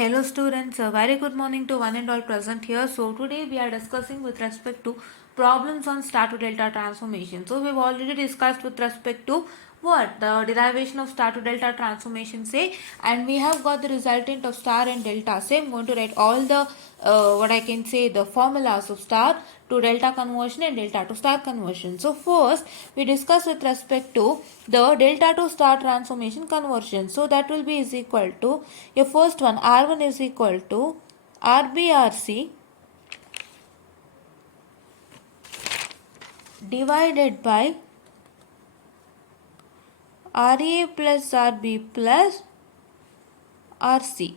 Hello students, a very good morning to one and all present here. So today we are discussing with respect to problems on star to delta transformation. So we've already discussed with respect to what the derivation of star to delta transformation say, and we have got the resultant of star and delta. So I'm going to write all the what I can say the formulas of star to delta conversion and delta to star conversion. So first we discuss with respect to the delta to star transformation conversion. So that will be is equal to your first one R1 is equal to RBRC divided by RA plus RB plus RC.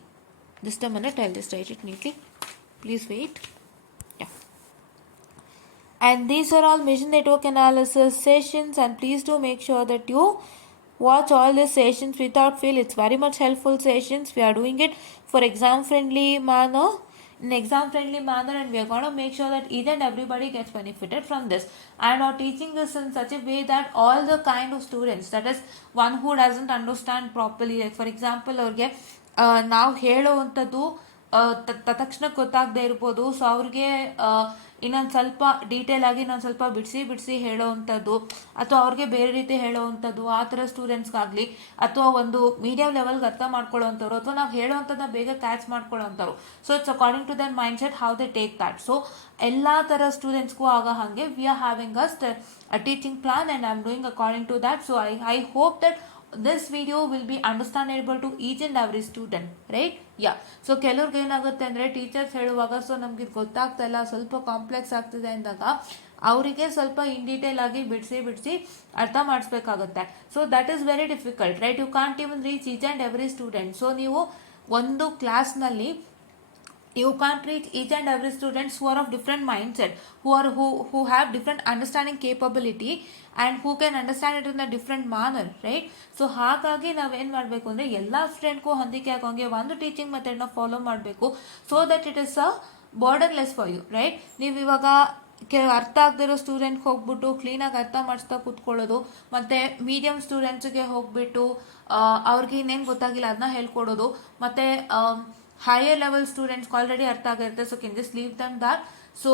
Just a minute, I'll just write it neatly. Please wait. Yeah. And these are all mission network analysis sessions, and please do make sure that you watch all the sessions without fail. It's very much helpful sessions. We are doing it for exam friendly manner. In exam friendly manner, and we are going to make sure that each and everybody gets benefited from this, and are teaching this in such a way that all the kind of students, that is one who doesn't understand properly, like for example ಅವ್ರಿಗೆ ನಾವು ಹೇಳುವಂಥದ್ದು ತಕ್ಷಣಕ್ಕೆ ಗೊತ್ತಾಗದೇ ಇರ್ಬೋದು. ಸೊ ಅವ್ರಿಗೆ ಇನ್ನೊಂದು ಸ್ವಲ್ಪ ಡೀಟೇಲ್ ಆಗಿ ಇನ್ನೊಂದು ಸ್ವಲ್ಪ ಬಿಡಿಸಿ ಹೇಳೋವಂಥದ್ದು, ಅಥವಾ ಅವ್ರಿಗೆ ಬೇರೆ ರೀತಿ ಹೇಳೋವಂಥದ್ದು, ಆ ಥರ ಸ್ಟೂಡೆಂಟ್ಸ್ಗಾಗಲಿ, ಅಥವಾ ಒಂದು ಮೀಡಿಯಂ ಲೆವೆಲ್ಗೆ ಅರ್ಥ ಮಾಡ್ಕೊಳ್ಳೋವಂಥವ್ರು, ಅಥವಾ ನಾವು ಹೇಳೋವಂಥದ್ದನ್ನ ಬೇಗ ಕ್ಯಾಚ್ ಮಾಡ್ಕೊಳ್ಳೋವಂಥವ್ರು. So it's according to their mind set how they take that. So ಎಲ್ಲ ಥರ ಸ್ಟೂಡೆಂಟ್ಸ್ಗೂ ಆಗೋ ಹಾಗೆ we are having a teaching plan, and I am doing according to that. So I hope that this video will be understandable to each and every student, right? Yeah. So ಕೆಲವ್ರಿಗೆ ಏನಾಗುತ್ತೆ ಅಂದರೆ ಟೀಚರ್ಸ್ ಹೇಳುವಾಗ ಸೊ ನಮ್ಗೆ ಗೊತ್ತಾಗ್ತಾ ಇಲ್ಲ, ಸ್ವಲ್ಪ ಕಾಂಪ್ಲೆಕ್ಸ್ ಆಗ್ತಿದೆ ಅಂದಾಗ ಅವರಿಗೆ ಸ್ವಲ್ಪ ಇನ್ ಡೀಟೇಲ್ ಆಗಿ ಬಿಡಿಸಿ ಅರ್ಥ ಮಾಡಿಸ್ಬೇಕಾಗುತ್ತೆ. So that is very difficult, right? You can't even reach each and every student. So ನೀವು ಒಂದು ಕ್ಲಾಸ್ನಲ್ಲಿ you can't reach each and every students who are of different mindset, who have different understanding capability, and who can understand it in a different manner, right? So ಹಾಗಾಗಿ ನಾವೇನು ಮಾಡಬೇಕು ಅಂದರೆ ಎಲ್ಲ ಸ್ಟೂಡೆಂಟ್ಗೂ ಹೊಂದಿಕೆ ಆಗೋಂಗೆ ಒಂದು ಟೀಚಿಂಗ್ ಮೆಥಡ್ನ ಫಾಲೋ ಮಾಡಬೇಕು, so that it is a burdenless for you, right? ನೀವು ಇವಾಗ ಅರ್ಥ ಆಗದಿರೋ ಸ್ಟೂಡೆಂಟ್ಗೆ ಹೋಗ್ಬಿಟ್ಟು ಕ್ಲೀನಾಗಿ ಅರ್ಥ ಮಾಡಿಸ್ತಾ ಕೂತ್ಕೊಳ್ಳೋದು, ಮತ್ತು ಮೀಡಿಯಮ್ ಸ್ಟೂಡೆಂಟ್ಸ್ಗೆ ಹೋಗ್ಬಿಟ್ಟು ಅವ್ರಿಗೆ ಇನ್ನೇನು ಗೊತ್ತಾಗಿಲ್ಲ ಅದನ್ನ ಹೇಳ್ಕೊಡೋದು, ಮತ್ತು ಹೈಯರ್ ಲೆವೆಲ್ ಸ್ಟೂಡೆಂಟ್ಸ್ಗೆ ಆಲ್ರೆಡಿ ಅರ್ಥ ಆಗಿರುತ್ತೆ, so can just leave them that. So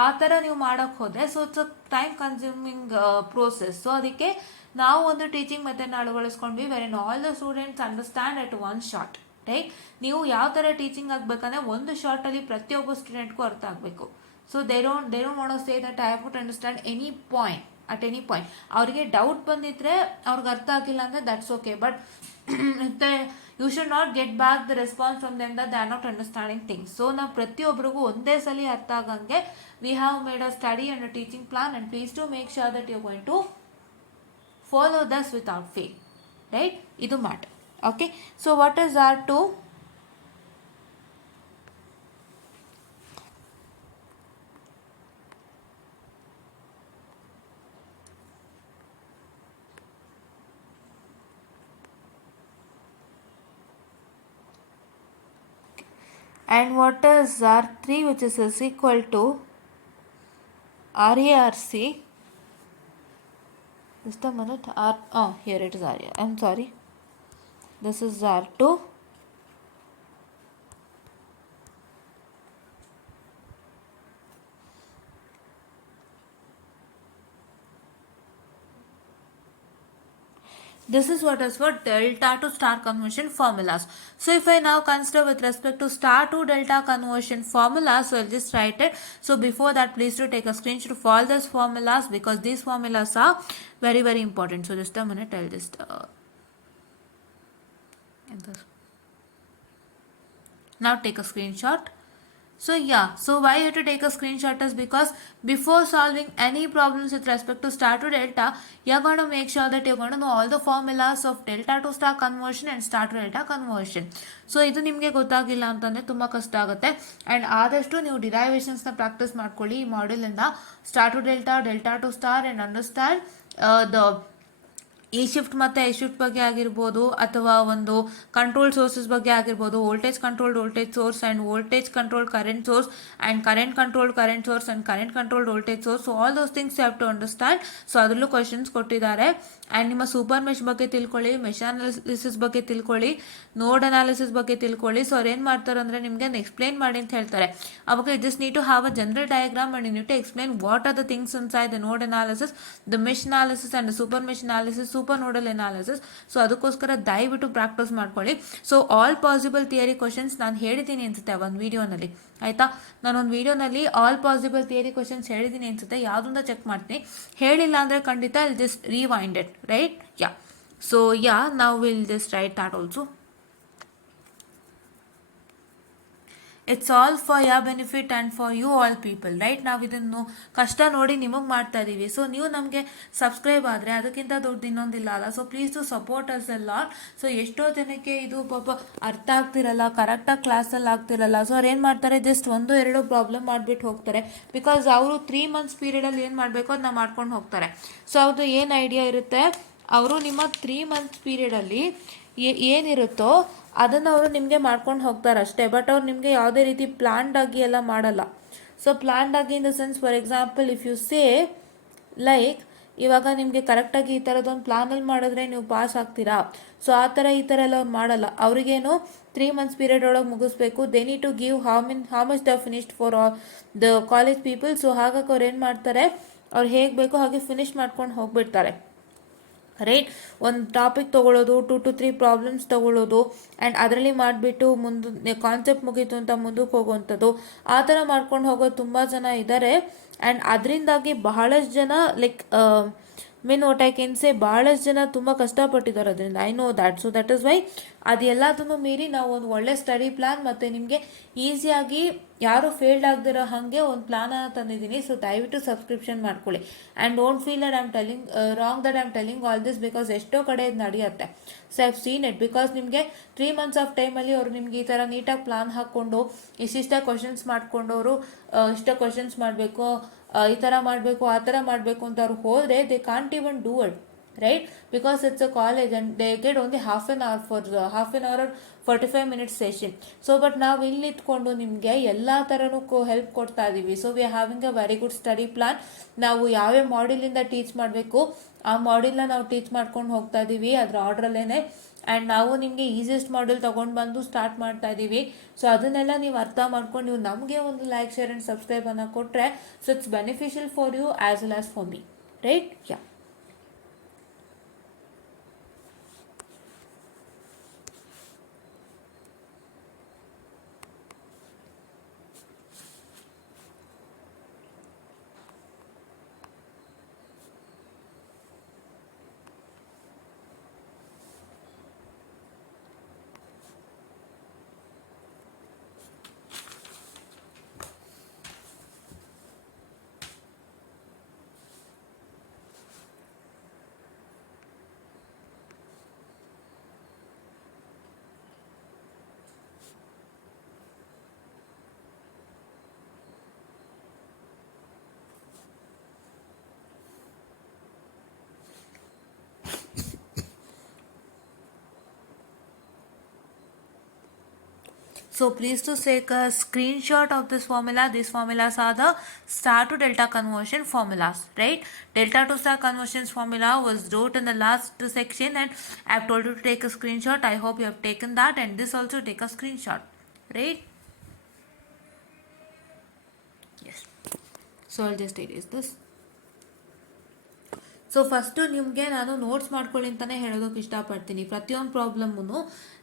ಆ ಥರ ನೀವು ಮಾಡೋಕ್ಕೆ ಹೋದರೆ so it's a time consuming process. So ಅದಕ್ಕೆ ನಾವು ಒಂದು ಟೀಚಿಂಗ್ ಮೆಥಡ್ನ ಅಳವಡಿಸ್ಕೊಂಡ್ವಿ where in all the students understand at one short, right? ನೀವು ಯಾವ ಥರ ಟೀಚಿಂಗ್ ಆಗಬೇಕಂದ್ರೆ ಒಂದು ಶಾರ್ಟಲ್ಲಿ ಪ್ರತಿಯೊಬ್ಬ ಸ್ಟೂಡೆಂಟ್ಗೂ ಅರ್ಥ ಆಗಬೇಕು. So they don't want to say that I have to understand any point at any point. ಅವರಿಗೆ ಡೌಟ್ ಬಂದಿದ್ರೆ ಅವ್ರಿಗೆ ಅರ್ಥ ಆಗಿಲ್ಲ ಅಂದರೆ that's okay, but you should not get back the response from them that they are not understanding things. So ನಾವು ಪ್ರತಿಯೊಬ್ಬರಿಗೂ ಒಂದೇ ಸಲ ಅರ್ಥ ಆಗಂಗೆ we have made a study and a teaching plan, and please do make sure that you are going to follow this without fail, right? ಇದು matter. Okay, so what is R2? And what is R3, which is equal to RARC. Just a minute. Here it is RA. I'm sorry. This is R2. This is what is for delta to star conversion formulas. So if I now consider with respect to star to delta conversion formulas, so I'll just write it. So before that, please do take a screenshot of all these formulas, because these formulas are very, very important. So just a minute, I'll just now take a screenshot. So yeah, so why you have to take a screenshot is because before solving any problems with respect to star to delta, you're going to make sure that you're going to know all the formulas of delta to star conversion and star to delta conversion. So ಇದು ನಿಮಗೆ ಗೊತ್ತಾಗಿಲ್ಲ ಅಂತಂದರೆ ತುಂಬ ಕಷ್ಟ ಆಗುತ್ತೆ. ಆ್ಯಂಡ್ ಆದಷ್ಟು ನೀವು ಡಿರೈವೇಷನ್ಸ್ನ ಪ್ರಾಕ್ಟೀಸ್ ಮಾಡ್ಕೊಳ್ಳಿ ಈ ಮಾಡೆಲಿಂದ, star to delta, delta to star, and understand the E shift ಮತ್ತು ಐ ಶಿಫ್ಟ್ ಬಗ್ಗೆ ಆಗಿರ್ಬೋದು, ಅಥವಾ ಒಂದು ಕಂಟ್ರೋಲ್ ಸೋರ್ಸಸ್ ಬಗ್ಗೆ ಆಗಿರ್ಬೋದು, voltage controlled voltage source and voltage controlled current source and current controlled current source and current controlled voltage source. So all those things you have to understand. So ಅದರಲ್ಲೂ questions ಕೊಟ್ಟಿದ್ದಾರೆ. And ನಿಮ್ಮ super mesh ಬಗ್ಗೆ ತಿಳ್ಕೊಳ್ಳಿ, mesh analysis ಬಗ್ಗೆ ತಿಳ್ಕೊಳ್ಳಿ, ನೋಡ್ ಅನಾಲಿಸಿಸ್ ಬಗ್ಗೆ ತಿಳ್ಕೊಳ್ಳಿ. ಸೊ ಅವ್ರು ಏನು ಮಾಡ್ತಾರೆ ಅಂದರೆ ನಿಮಗೆ ಎಕ್ಸ್ಪ್ಲೇನ್ ಮಾಡಿ ಅಂತ ಹೇಳ್ತಾರೆ. ಅವಾಗ you just need to have a general diagram and you need to explain what are the things inside the node analysis, the mesh analysis and super mesh analysis, super nodal analysis. So ಅದಕ್ಕೋಸ್ಕರ ದಯವಿಟ್ಟು practice ಮಾಡ್ಕೊಳ್ಳಿ. So all possible theory questions ನಾನು ಹೇಳಿದ್ದೀನಿ ಅನ್ಸುತ್ತೆ ಒಂದು ವೀಡಿಯೋನಲ್ಲಿ, ಆಯಿತಾ. ನಾನೊಂದು ವೀಡಿಯೋನಲ್ಲಿ ಆಲ್ ಪಾಸಿಬಲ್ ಥಿಯರಿ ಕ್ವಶನ್ಸ್ ಹೇಳಿದ್ದೀನಿ ಅನ್ಸುತ್ತೆ, ಯಾವುದನ್ನ ಚೆಕ್ ಮಾಡ್ತೀನಿ. ಹೇಳಿಲ್ಲ ಅಂದರೆ ಖಂಡಿತ I'll just rewind it, right? Yeah. So yeah, ನಾವು will just write that also. It's all for your benefit and for you all people, right? ನಾವು ಇದನ್ನು ಕಷ್ಟ ನೋಡಿ ನಿಮಗೆ ಮಾಡ್ತಾ ಇದ್ದೀವಿ. ಸೊ ನೀವು ನಮಗೆ ಸಬ್ಸ್ಕ್ರೈಬ್ ಆದರೆ ಅದಕ್ಕಿಂತ ದೊಡ್ಡ ಇನ್ನೊಂದಿಲ್ಲ ಅಲ್ಲ. So please to support us a lot. So ಎಷ್ಟೋ ಜನಕ್ಕೆ ಇದು ಪಾಪ ಅರ್ಥ ಆಗ್ತಿರಲ್ಲ, ಕರೆಕ್ಟಾಗಿ ಕ್ಲಾಸಲ್ಲಿ ಆಗ್ತಿರಲ್ಲ. ಸೊ ಅವ್ರು ಏನು ಮಾಡ್ತಾರೆ, ಜಸ್ಟ್ 1-2 ಪ್ರಾಬ್ಲಮ್ ಮಾಡಿಬಿಟ್ಟು ಹೋಗ್ತಾರೆ. ಬಿಕಾಸ್ ಅವರು 3 months ಪೀರಿಯಡಲ್ಲಿ ಏನು ಮಾಡಬೇಕು ಅದನ್ನ ಮಾಡ್ಕೊಂಡು ಹೋಗ್ತಾರೆ. ಸೊ ಅವ್ರದ್ದು ಏನು ಐಡಿಯಾ ಇರುತ್ತೆ, ಅವರು ನಿಮ್ಮ 3 months ಪೀರಿಯಡಲ್ಲಿ ಏನಿರುತ್ತೋ ಅದನ್ನು ಅವರು ನಿಮಗೆ ಮಾಡ್ಕೊಂಡು ಹೋಗ್ತಾರೆ ಅಷ್ಟೇ. ಬಟ್ ಅವ್ರು ನಿಮಗೆ ಯಾವುದೇ ರೀತಿ ಪ್ಲ್ಯಾನ್ಡ್ ಆಗಿ ಎಲ್ಲ ಮಾಡಲ್ಲ. ಸೊ ಪ್ಲ್ಯಾನ್ಡ್ ಆಗಿ in the sense, for example if you say like, ಇವಾಗ ನಿಮಗೆ ಕರೆಕ್ಟಾಗಿ ಈ ಥರದೊಂದು ಪ್ಲಾನಲ್ಲಿ ಮಾಡಿದ್ರೆ ನೀವು ಪಾಸ್ ಆಗ್ತೀರಾ. ಸೊ ಆ ಥರ ಈ ಥರ ಎಲ್ಲ ಅವ್ರು ಮಾಡಲ್ಲ. ಅವ್ರಿಗೇನು 3 months ಪೀರಿಯಡ್ ಒಳಗೆ ಮುಗಿಸ್ಬೇಕು. They need to give how much the finished for the college people. So ಹಾಗಾಗಿ ಅವ್ರು ಏನು ಮಾಡ್ತಾರೆ, ಅವ್ರು ಹೇಗೆ ಬೇಕೋ ಹಾಗೆ ಫಿನಿಶ್ ಮಾಡ್ಕೊಂಡು ಹೋಗ್ಬಿಡ್ತಾರೆ, ರೈಟ್? ಒಂದು ಟಾಪಿಕ್ ತೊಗೊಳ್ಳೋದು, 2 to 3 ಪ್ರಾಬ್ಲಮ್ಸ್ ತೊಗೊಳ್ಳೋದು, ಆ್ಯಂಡ್ ಅದರಲ್ಲಿ ಮಾಡಿಬಿಟ್ಟು ಕಾನ್ಸೆಪ್ಟ್ ಮುಗೀತು ಅಂತ ಮುಂದಕ್ಕೆ ಹೋಗುವಂಥದ್ದು, ಆ ಥರ ಮಾಡ್ಕೊಂಡು ಹೋಗೋದು ತುಂಬ ಜನ ಇದ್ದಾರೆ. ಆ್ಯಂಡ್ ಅದರಿಂದಾಗಿ ಬಹಳಷ್ಟು ಜನ like mean what I can say, ಭಾಳಷ್ಟು ಜನ ತುಂಬ ಕಷ್ಟಪಟ್ಟಿದ್ದಾರೆ ಅದರಿಂದ. I know that. So that is why ಅದೆಲ್ಲದನ್ನು ಮೀರಿ ನಾವು ಒಂದು ಒಳ್ಳೆ ಸ್ಟಡಿ ಪ್ಲ್ಯಾನ್ ಮತ್ತು ನಿಮಗೆ ಈಸಿಯಾಗಿ ಯಾರು ಫೇಲ್ಡ್ ಆಗದಿರೋ ಹಾಗೆ ಒಂದು ಪ್ಲಾನನ್ನು ತಂದಿದ್ದೀನಿ. ಸೊ ದಯವಿಟ್ಟು ಸಬ್ಸ್ಕ್ರಿಪ್ಷನ್ ಮಾಡ್ಕೊಳ್ಳಿ. And don't feel that I am telling wrong that I am telling all this, because ಎಷ್ಟೋ ಕಡೆ ಇದು ನಡೆಯುತ್ತೆ. So I have seen it. Because ನಿಮಗೆ 3 months ಆಫ್ ಟೈಮಲ್ಲಿ ಅವರು ನಿಮಗೆ ಈ ಥರ ನೀಟಾಗಿ ಪ್ಲಾನ್ ಹಾಕ್ಕೊಂಡು ಇಷ್ಟಿಷ್ಟ ಕ್ವಶನ್ಸ್ ಮಾಡಿಕೊಂಡು ಅವರು ಇಷ್ಟ ಕ್ವಶನ್ಸ್ ಮಾಡಬೇಕು, ಈ ಥರ ಮಾಡಬೇಕು, ಆ ಥರ ಮಾಡಬೇಕು ಅಂತ ಅವ್ರು ಹೋದರೆ they can't even do it, right? Because it's a college and they get only half an hour or 45 minutes session. So but ನಾವು ಇಲ್ಲಿ ಇಟ್ಕೊಂಡು ನಿಮಗೆ ಎಲ್ಲ ಥರನೂ ಹೆಲ್ಪ್ ಕೊಡ್ತಾ ಇದ್ದೀವಿ. So we are having a very good study plan. ನಾವು ಯಾವ್ಯಾವ ಮಾಡ್ಯೂಲಿಂದ ಟೀಚ್ ಮಾಡಬೇಕು ಆ ಮಾಡ್ಯೂಲ್ನ ನಾವು ಟೀಚ್ ಮಾಡ್ಕೊಂಡು ಹೋಗ್ತಾ ಇದ್ದೀವಿ ಅದರ ಆರ್ಡ್ರಲ್ಲೇ. ಆ್ಯಂಡ್ ನಾವು ನಿಮಗೆ ಈಸಿಯೆಸ್ಟ್ ಮಾಡ್ಯೂಲ್ ತೊಗೊಂಡು ಬಂದು ಸ್ಟಾರ್ಟ್ ಮಾಡ್ತಾ ಇದ್ದೀವಿ. ಸೊ ಅದನ್ನೆಲ್ಲ ನೀವು ಅರ್ಥ ಮಾಡ್ಕೊಂಡು ನೀವು ನಮಗೆ ಒಂದು ಲೈಕ್, ಶೇರ್ ಆ್ಯಂಡ್ ಸಬ್ಸ್ಕ್ರೈಬನ್ನು ಕೊಟ್ಟರೆ so it's beneficial for you as well as for me, right? Yeah. So please to take a screenshot of this formula. These formulas are the star to delta conversion formulas, right? Delta to star conversions formula was wrote in the last section and I have told you to take a screenshot. I hope you have taken that, and this also take a screenshot, right? Yes. So I'll just erase this. So first ನಿಮಗೆ ನಾನು ನೋಟ್ಸ್ ಮಾಡ್ಕೊಳ್ಳಿ ಅಂತಲೇ ಹೇಳೋದಕ್ಕೆ ಇಷ್ಟಪಡ್ತೀನಿ. ಪ್ರತಿಯೊಂದು ಪ್ರಾಬ್ಲಮ್ಮು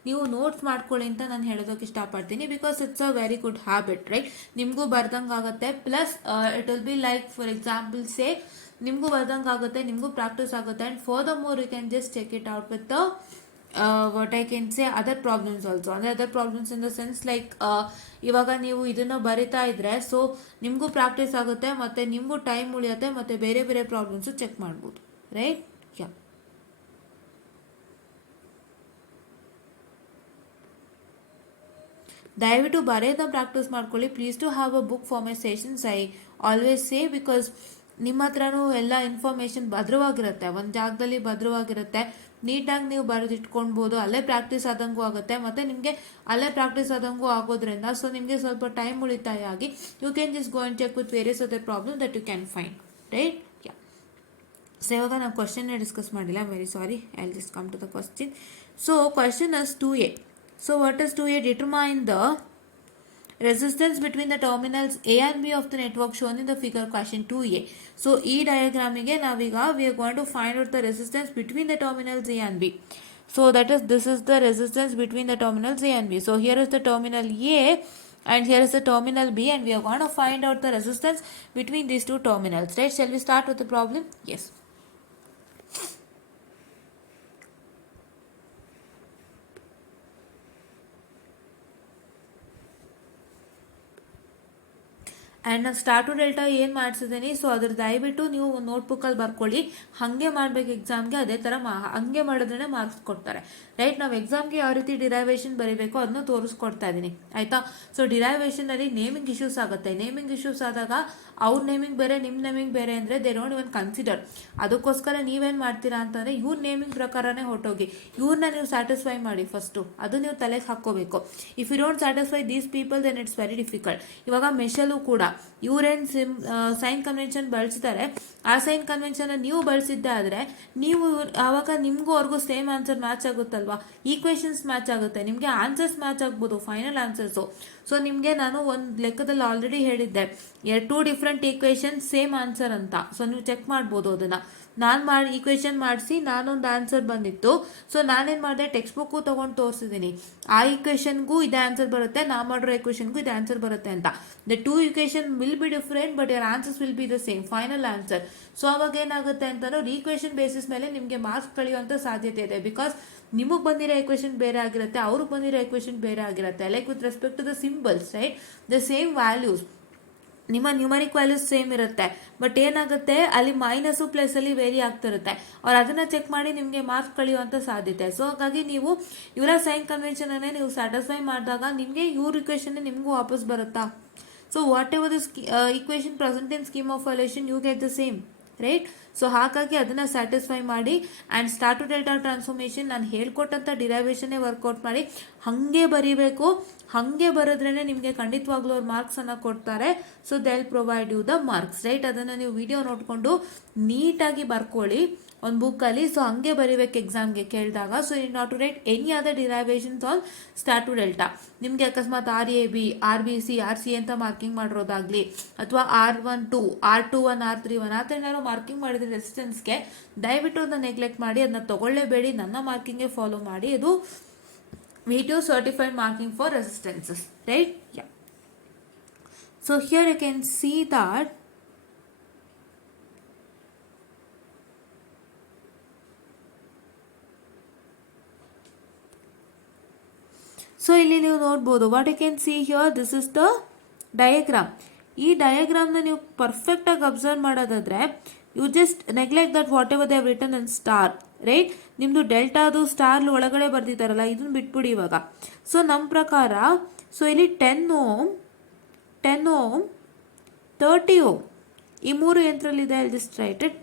ನೀವು ನೋಟ್ಸ್ ಮಾಡ್ಕೊಳ್ಳಿ ಅಂತ ನಾನು ಹೇಳೋದಕ್ಕೆ ಇಷ್ಟಪಡ್ತೀನಿ. Because it's a very good habit, right? ನಿಮಗೂ ಬರ್ದಂಗೆ ಆಗುತ್ತೆ. Plus it will be like for example say ನಿಮಗೂ ಬರ್ದಂಗೆ ಆಗುತ್ತೆ, ನಿಮಗೂ ಪ್ರಾಕ್ಟೀಸ್ ಆಗುತ್ತೆ. And for the more you can just check it out with the what I can say other problems also. ಅಂದರೆ other problems in the sense like ಇವಾಗ ನೀವು ಇದನ್ನು ಬರಿತಾ ಇದ್ರೆ ಸೊ ನಿಮಗೂ ಪ್ರಾಕ್ಟೀಸ್ ಆಗುತ್ತೆ ಮತ್ತು ನಿಮಗೂ ಟೈಮ್ ಉಳಿಯುತ್ತೆ ಮತ್ತು ಬೇರೆ ಬೇರೆ ಪ್ರಾಬ್ಲಮ್ಸು ಚೆಕ್ ಮಾಡ್ಬೋದು, ರೈಟ್? ಯಾ. ದಯವಿಟ್ಟು ಬರೆಯೋದ ಪ್ರಾಕ್ಟೀಸ್ ಮಾಡ್ಕೊಳ್ಳಿ. Please to have a book for my sessions, I always say. Because ನಿಮ್ಮ ಹತ್ರನೂ ಎಲ್ಲ ಇನ್ಫಾರ್ಮೇಷನ್ ಭದ್ರವಾಗಿರುತ್ತೆ, ಒಂದು ಜಾಗದಲ್ಲಿ ಭದ್ರವಾಗಿರುತ್ತೆ, ನೀಟಾಗಿ ನೀವು ಬರೆದಿಟ್ಕೊಳ್ಬೋದು, ಅಲ್ಲೇ ಪ್ರಾಕ್ಟೀಸ್ ಆದಂಗೂ ಆಗುತ್ತೆ, ಮತ್ತು ನಿಮಗೆ ಅಲ್ಲೇ ಪ್ರಾಕ್ಟೀಸ್ ಆದಂಗೂ ಆಗೋದ್ರಿಂದ ಸೊ ನಿಮಗೆ ಸ್ವಲ್ಪ ಟೈಮ್ ಉಳಿತಾಯ ಆಗಿ you can just go and check with various other problem that you can find, right? Yeah. So ಇವಾಗ ನಾವು ಕ್ವಶನ್ನೇ ಡಿಸ್ಕಸ್ ಮಾಡಿಲ್ಲ, very sorry, I will just come to the question. So question is 2a. So what is 2a? Determine the resistance between the terminals A and B of the network shown in the figure question 2a. So ಈ ಡಯಾಗ್ರಾಮಿಗೆ ನಾವೀಗ we are going to find out the resistance between the terminals A and B. So that is, this is the resistance between the terminals A and B. So here is the terminal A and here is the terminal B, and we are going to find out the resistance between these two terminals, right? Shall we start with the problem? Yes. And ನಾನು star to delta ಏನು ಮಾಡಿಸಿದ್ದೀನಿ, ಸೊ ಅದ್ರ ದಯವಿಟ್ಟು ನೀವು ನೋಟ್ಬುಕ್ಕಲ್ಲಿ ಬರ್ಕೊಳ್ಳಿ, ಹಾಗೆ ಮಾಡಬೇಕು ಎಕ್ಸಾಮ್ಗೆ, ಅದೇ ಥರ ಹಾಗೆ ಮಾಡಿದ್ರೇ ಮಾರ್ಕ್ಸ್ ಕೊಡ್ತಾರೆ, ರೈಟ್? ನಾವು ಎಕ್ಸಾಮ್ಗೆ ಯಾವ ರೀತಿ ಡಿರೈವೇಷನ್ ಬರೀಬೇಕು ಅದನ್ನು ತೋರಿಸ್ಕೊಡ್ತಾ ಇದ್ದೀನಿ, ಆಯಿತಾ? ಸೊ ಡಿರೈವೇಷನಲ್ಲಿ ನೇಮಿಂಗ್ ಇಶ್ಯೂಸ್ ಆಗುತ್ತೆ. ನೇಮಿಂಗ್ ಇಶ್ಯೂಸ್ ಆದಾಗ ಅವ್ರ ನೇಮಿಂಗ್ ಬೇರೆ, ನಿಮ್ಮ ನೇಮಿಂಗ್ ಬೇರೆ ಅಂದರೆ ದೇ ಡೋಂಟ್ ಇವನ್ ಕನ್ಸಿಡರ್. ಅದಕ್ಕೋಸ್ಕರ ನೀವೇನು ಮಾಡ್ತೀರಾ ಅಂತಂದರೆ ಇವ್ರ ನೇಮಿಂಗ್ ಪ್ರಕಾರನೇ ಹೊರಟೋಗಿ ಇವ್ರನ್ನ ನೀವು ಸ್ಯಾಟಿಸ್ಫೈ ಮಾಡಿ ಫಸ್ಟು, ಅದು ನೀವು ತಲೆಗೆ ಹಾಕ್ಕೋಬೇಕು. If you don't satisfy these people then it's very difficult. ಇವಾಗ ಮೆಷಲ್ಲೂ ಕೂಡ ಇವ್ರೇನು ಸೈನ್ ಕನ್ವೆನ್ಷನ್ ಬಳಸ್ತಾರೆ, ಆ ಸೈನ್ ಕನ್ವೆನ್ಷನ್ ನೀವು ಬಳಸಿದ್ದೆ ಆದರೆ ನೀವು ಆವಾಗ ನಿಮಗೂ ಅವ್ರಿಗೂ ಸೇಮ್ ಆನ್ಸರ್ ಮ್ಯಾಚ್ ಆಗುತ್ತಲ್ವಾ, ಈಕ್ವೇಷನ್ಸ್ ಮ್ಯಾಚ್ ಆಗುತ್ತೆ, ನಿಮಗೆ ಆನ್ಸರ್ಸ್ ಮ್ಯಾಚ್ ಆಗ್ಬೋದು, ಫೈನಲ್ ಆನ್ಸರ್ಸು. ಸೊ ನಿಮಗೆ ನಾನು ಒಂದು ಲೆಕ್ಕದಲ್ಲಿ ಆಲ್ರೆಡಿ ಹೇಳಿದ್ದೆ, 2 ಡಿಫ್ರೆಂಟ್ ಈಕ್ವೇಷನ್ ಸೇಮ್ ಆನ್ಸರ್ ಅಂತ. ಸೊ ನೀವು ಚೆಕ್ ಮಾಡ್ಬೋದು ಅದನ್ನು. ನಾನು ಈಕ್ವೇಷನ್ ಮಾಡಿಸಿ ನಾನೊಂದು ಆನ್ಸರ್ ಬಂದಿತ್ತು, ಸೊ ನಾನೇನು ಮಾಡಿದೆ, ಟೆಕ್ಸ್ಟ್ ಬುಕ್ಕು ತೊಗೊಂಡು ತೋರಿಸಿದ್ದೀನಿ, ಆ ಈಕ್ವೇಷನ್ಗೂ ಇದೇ ಆನ್ಸರ್ ಬರುತ್ತೆ, ನಾ ಮಾಡಿರೋ ಈಕ್ವೇಷನ್ಗೂ ಇದೇ ಆನ್ಸರ್ ಬರುತ್ತೆ ಅಂತ. The 2 equation will be different but your answers will be the same final answer. So ಅವಾಗ ಏನಾಗುತ್ತೆ ಅಂತಂದ್ರೆ ಈಕ್ವೇಷನ್ ಬೇಸಿಸ್ ಮೇಲೆ ನಿಮಗೆ ಮಾರ್ಕ್ಸ್ ಕಳೆಯುವಂಥ ಸಾಧ್ಯತೆ ಇದೆ, ಬಿಕಾಸ್ ನಿಮಗೆ ಬಂದಿರೋ ಈಕ್ವೇಷನ್ ಬೇರೆ ಆಗಿರುತ್ತೆ, ಅವ್ರಿಗೆ ಬಂದಿರೋ ಈಕ್ವೇಷನ್ ಬೇರೆ ಆಗಿರುತ್ತೆ, like with respect to the symbols, right? The same values, ನಿಮ್ಮ ನ್ಯೂಮರಿಕ್ ವ್ಯಾಲ್ಯೂಸ್ ಸೇಮ್ ಇರುತ್ತೆ, ಬಟ್ ಏನಾಗುತ್ತೆ ಅಲ್ಲಿ ಮೈನಸ್ಸು ಪ್ಲಸ್ಸಲ್ಲಿ ವೇರಿ ಆಗ್ತಿರುತ್ತೆ, ಅವ್ರು ಅದನ್ನು ಚೆಕ್ ಮಾಡಿ ನಿಮಗೆ ಮಾರ್ಕ್ಸ್ ಕಳೆಯುವಂಥ ಸಾಧ್ಯತೆ. ಸೊ ಹಾಗಾಗಿ ನೀವು ಇವರ ಸೈನ್ ಕನ್ವೆನ್ಷನನ್ನೇ ನೀವು ಸ್ಯಾಟಿಸ್ಫೈ ಮಾಡಿದಾಗ ನಿಮಗೆ ಇವ್ರ ಇಕ್ವೇಷನ್ನೇ ನಿಮಗೂ ವಾಪಸ್ ಬರುತ್ತಾ? So whatever this equation present in scheme of valuation you get the same, right? So ಹಾಗಾಗಿ ಅದನ್ನು ಸ್ಯಾಟಿಸ್ಫೈ ಮಾಡಿ and star to delta transformation ನಾನು ಹೇಳ್ಕೊಟ್ಟಂಥ ಡಿರೈವೇಷನ್ನೇ ವರ್ಕೌಟ್ ಮಾಡಿ ಹಾಗೆ ಬರೀಬೇಕು. ಹಾಗೆ ಬರೆದ್ರೇ ನಿಮಗೆ ಖಂಡಿತವಾಗ್ಲೂ ಅವ್ರು ಮಾರ್ಕ್ಸನ್ನು ಕೊಡ್ತಾರೆ. So they will provide you the marks, right? ಅದನ್ನು ನೀವು ವಿಡಿಯೋ ನೋಡಿಕೊಂಡು ನೀಟಾಗಿ ಬರ್ಕೊಳ್ಳಿ ಒಂದು ಬುಕ್ಕಲ್ಲಿ. ಸೊ ಹಂಗೆ ಬರೀಬೇಕು ಎಕ್ಸಾಮ್ಗೆ ಕೇಳಿದಾಗ. So you not to write any other derivations on star to delta. ನಿಮಗೆ ಅಕಸ್ಮಾತ್ RAB, RBC, RC ಅಂತ ಮಾರ್ಕಿಂಗ್ ಮಾಡಿರೋದಾಗಲಿ, ಅಥವಾ R12, R21, R31 ಆ ಥರ ಏನಾದ್ರು ಮಾರ್ಕಿಂಗ್ ಮಾಡಿದ್ರೆ ರೆಸಿಸ್ಟೆನ್ಸ್ಗೆ, ದಯವಿಟ್ಟು ಅದನ್ನ ನೆಗ್ಲೆಕ್ಟ್ ಮಾಡಿ, ಅದನ್ನ ತಗೊಳ್ಳೇಬೇಡಿ, ನನ್ನ ಮಾರ್ಕಿಂಗೇ ಫಾಲೋ ಮಾಡಿ. ಇದು V2 certified marking for resistances, right? Yeah. So here you can see that so ಇಲ್ಲಿ ನೀವು ನೋಡ್ಬೋದು, what you can see here, this is the diagram. ಈ ಡಯಾಗ್ರಾಮ್ನ ನೀವು ಪರ್ಫೆಕ್ಟಾಗಿ ಅಬ್ಸರ್ವ್ ಮಾಡೋದಾದ್ರೆ you just neglect that whatever they have written in star, right? ನಿಮ್ಮದು ಡೆಲ್ಟಾದು ಸ್ಟಾರ್ ಒಳಗಡೆ ಬರ್ದಿದ್ದಾರಲ್ಲ, ಇದನ್ನು ಬಿಟ್ಬಿಡಿ ಇವಾಗ. ಸೊ ನಮ್ಮ ಪ್ರಕಾರ ಸೊ ಇಲ್ಲಿ 10 ohm 30 ohm ಈ 3 ಯಂತ್ರಲ್ಲಿದೆ. I just write it,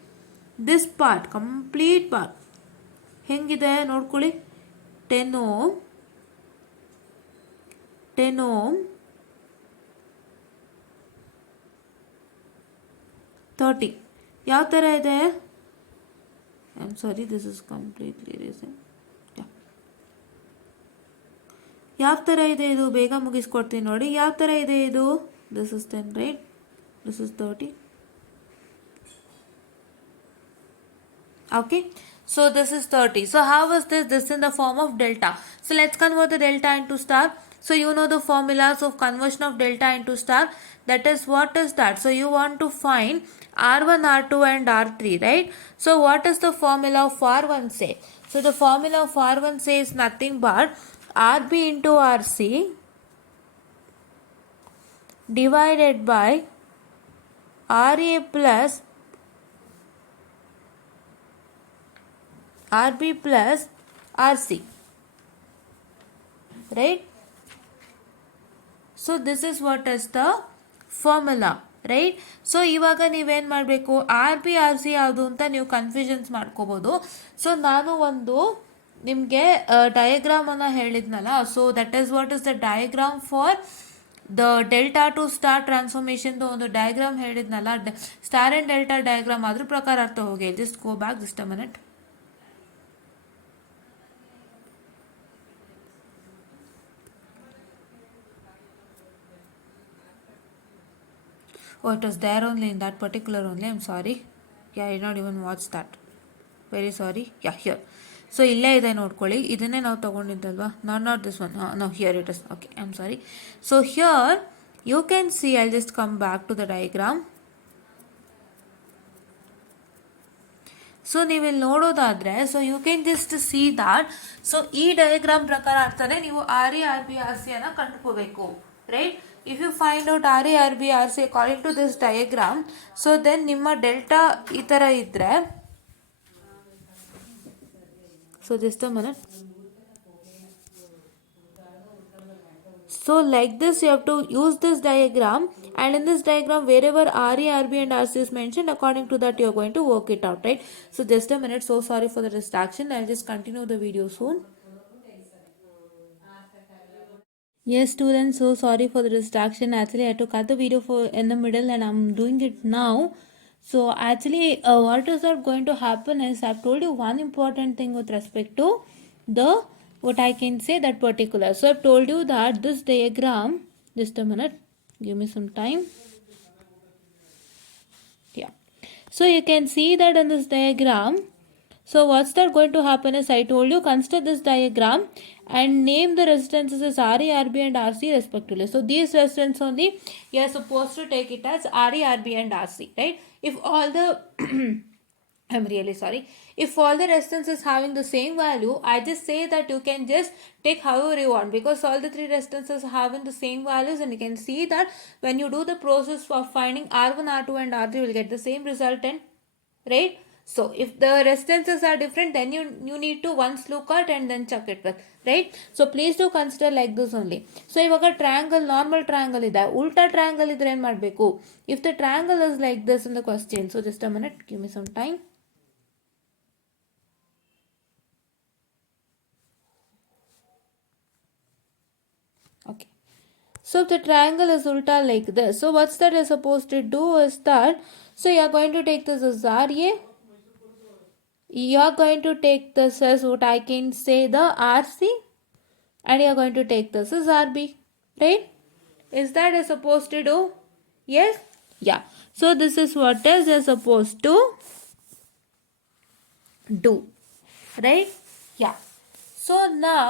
this part complete part ಹೆಂಗಿದೆ ನೋಡ್ಕೊಳ್ಳಿ. 10 ohm 30 ಯಾವ ಥರ ಇದೆ? I am sorry, this is completely reason. ಯಾವ ಥರ ಇದೆ ಇದು? ಬೇಗ ಮುಗಿಸ್ಕೊಡ್ತೀನಿ ನೋಡಿ. ಯಾವ ಥರ ಇದೆ ಇದು? This is 10, right? This is 30. Okay, so this is 30. So how was this? This in the form of delta. So let's convert the delta into star. So you know the formulas of conversion of delta into star. That is, what is that? So you want to find R1, R2 and R3, right? So what is the formula of R1 say? So the formula of R1 say is nothing but RB into RC divided by RA plus RB plus RC, right? So this is what is the formula, right. So ಇವಾಗ ನೀವೇನು ಮಾಡಬೇಕು, R B R C ಯಾವುದು ಅಂತ ನೀವು ಕನ್ಫ್ಯೂಷನ್ಸ್ ಮಾಡ್ಕೋಬೋದು. ಸೊ ನಾನು ಒಂದು ನಿಮಗೆ ಡಯಾಗ್ರಾಮನ್ನು ಹೇಳಿದ್ನಲ್ಲ, so that is what is the diagram for the delta to star ಟ್ರಾನ್ಸ್ಫಾರ್ಮೇಷನ್ದು ಒಂದು ಡಯಾಗ್ರಾಮ್ ಹೇಳಿದ್ನಲ್ಲ, ಸ್ಟಾರ್ ಆ್ಯಂಡ್ ಡೆಲ್ಟಾ ಡಯಾಗ್ರಾಮ್, ಅದ್ರ ಪ್ರಕಾರ ಅರ್ಥ ಹೋಗಿ. Just go back just a minute. Oh, it was there only in that particular only. I'm sorry. Yeah, I did not even watch that. Very sorry. Yeah, here. So ಇಲ್ಲೇ ಇದೆ ನೋಡ್ಕೊಳ್ಳಿ, ಇದನ್ನೇ ನಾವು ತೊಗೊಂಡಿದ್ದಲ್ವಾ, not this one. No, here it is. Okay, I am sorry. So here you can see, I just come back to the diagram. So ನೀವಿಲ್ಲಿ ನೋಡೋದಾದರೆ, so you can just see that, so ಈ diagram ಪ್ರಕಾರ ಆಗ್ತಾನೆ ನೀವು R A R B R C ಅನ್ನು ಕಂಡುಕೋಬೇಕು, right. If you find out R A R B R C according to this diagram, so then ನಿಮ್ಮ ಡೆಲ್ಟಾ ಈ ಥರ ಇದ್ದರೆ, so just a minute. So like this you have to use this diagram, and in this diagram wherever RE, RB and RC is mentioned, according to that you are going to work it out, right? So just a minute, so sorry for the distraction, I'll just continue the video soon. Yes students, so sorry for the distraction. Actually I had to cut the video in the middle and I'm doing it now. So actually what is that going to happen is, I've told you one important thing with respect to the, what I can say, that particular. So I've told you that this diagram, just a minute, give me some time. Yeah, so you can see that in this diagram, so what's that going to happen is, I told you consider this diagram and name the resistances as RE, RB and RC respectively. So these resistance only you are supposed to take it as RE, RB and RC, right? If all the I'm really sorry, if all the resistance is having the same value, I just say that you can just take however you want, because all the three resistances are having the same values, and you can see that when you do the process of finding R1, R2 and R3, you will get the same resultant, right? So if the resistances are different, then you need to once look at and then check it with, right? So please do consider like this only. So ivaga triangle, normal triangle ide, ulta triangle idre ಏನು ಮಾಡಬೇಕು, if the triangle is like this in the question, so just a minute, give me some time. Okay, so if the triangle is ulta like this, so what's that you're supposed to do is that, so you are going to take this as RA, you are going to take this as, what I can say, the RC, and you are going to take this as RB, right? Is that you're supposed to do? Yes? Yeah. So this is what is you're supposed to do, right? Yeah. So now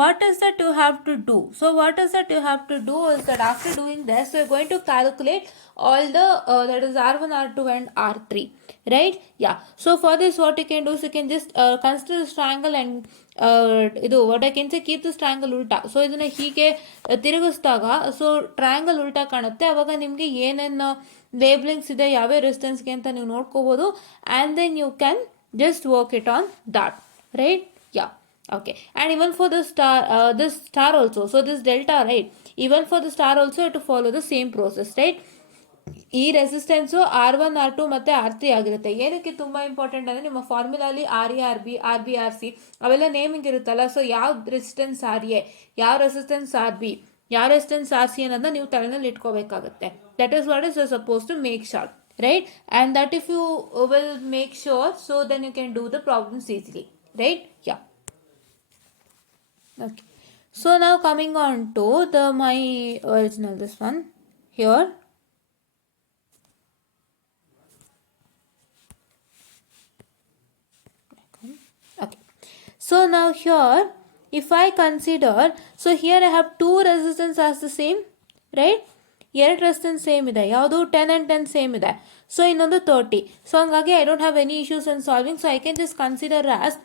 what is that you have to do? So what is that you have to do is that after doing this, so you're going to calculate all the that is R1, R2 and R3, right? Yeah. So for this, what you can do is you can just consider this triangle and ಇದು what I can say, keep this triangle ಉಲ್ಟಾ. ಸೊ ಇದನ್ನ ಹೀಗೆ ತಿರುಗಿಸಿದಾಗ, so triangle ಉಲ್ಟಾ ಕಾಣುತ್ತೆ. ಅವಾಗ ನಿಮಗೆ ಏನೇನು ಲೇಬ್ಲಿಂಗ್ಸ್ ಇದೆ, ಯಾವ್ಯಾವ ರೆಸಿಸ್ಟೆನ್ಸ್ಗೆ ಅಂತ ನೀವು ನೋಡ್ಕೋಬೋದು, and then you can just work it on that, right? Yeah. Okay, and even for the this star also, so this delta, right, even for the star also you have to follow the same process, right? ಈ resistance R1, R2 ಮತ್ತು R3 ಆಗಿರುತ್ತೆ. ಏನಕ್ಕೆ ತುಂಬ important ಅಂದರೆ, ನಿಮ್ಮ ಫಾರ್ಮುಲಾಲಿ RE, RB, RB, RC ಅವೆಲ್ಲ naming ಇರುತ್ತಲ್ಲ. ಸೊ ಯಾವ ರೆಸಿಸ್ಟೆನ್ಸ್ RA, ಯಾವ ರೆಸಿಸ್ಟೆನ್ಸ್ RB, ಯಾವ ರೆಸಿಸ್ಟೆನ್ಸ್ RC ಅನ್ನೋದನ್ನ ನೀವು ತಲೆನಲ್ಲಿ ಇಟ್ಕೋಬೇಕಾಗುತ್ತೆ. That is what is suppose to make sure, right? And that if you will make sure, so then you can do the problems easily, right? Yeah. Okay, so now coming on to the my original, this one here. Okay, so now here if I consider, so here I have two resistance as the same, right? ಎರಡು resistance same ಇದೆ, ಯಾವುದು 10 and 10 ಸೇಮ್ ಇದೆ. ಸೊ ಇನ್ನೊಂದು 30. ಸೊ ಹಂಗಾಗಿ I don't have any issues in solving. So I can just consider as